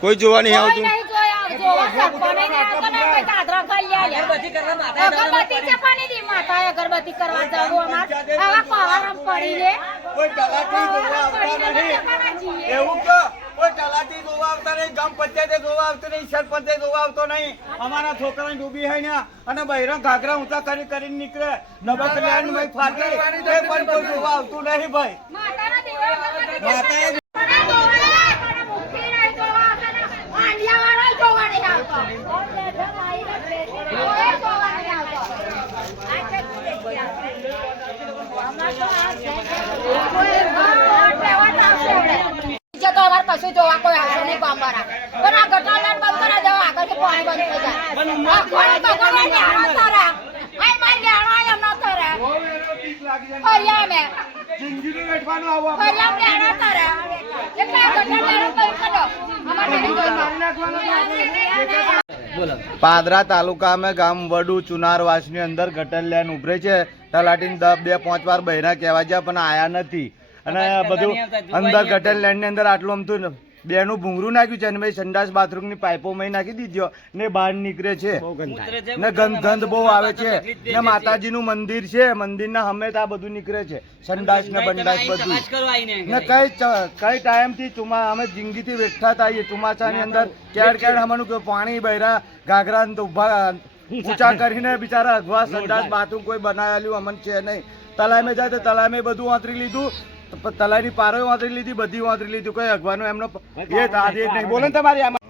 કોઈ જોવા નહીં આવતું અગરબત્તી કરવા જવું એવું કે કોઈ તલાટી જોવા આવતા નહીં, ગામ પંચાયતે જોવા આવતો નહીં, સરપંચે જોવા આવતો નહીં. અમારા છોકરાને ડૂબી હોય ને અને બહેરા ઘાઘરા ઊંચા કરી કરીને નીકળે નબકલ્યાણ ભાઈ ફાટે પણ કોઈ જોવા આવતું નહીં ભાઈ. કશું જોવા કોઈ આવશે નહીં ગામવાળા પણ આ ગટાર બંધ કરા દેવા આગળ કે પાણી બંધ થઈ જાય. પાદરા તાલુકામાં ગામ વડુ ચુનારવાસ ની અંદર ગટર લેન ઉભરે છે. તલાટીને 2-5 વાર બહેરા કહેવા ગયા પણ આયા નથી. અને બધું અંદર ગટર લેન્ડ ની અંદર આટલું અમથું બેનું ભૂંગરું નાખ્યું છે અને ભાઈ સંડાસ બાથરૂમ ની પાઇપો માં નાખી દીધો ને બહાર નીકળે છે ને ગંધ બહુ આવે છે ને માતાજી નું મંદિર છે, મંદિર ના હમે આ બધું નીકળે છે સંડાસ ને બંડાસ બધું ને કઈ ટાઈમ થી અમે જિંદગી થી વેઠતા થઈએ ચોમાસા ની અંદર ક્યાર અમારું પાણી બહેરા ઘાઘરા ઊંચા કરીને બિચારા અગવા સંડાસ બાથરૂમ કોઈ બનાવેલું અમને છે નહીં. તલામે જાય તો તલામે બધું વાંતરી લીધું, તલાની પારો વાંતરી લીધી, બધી વાંતરી લીધું, કોઈ અગવાનો એમનો એ નહીં. બોલો ને તમારી આમાં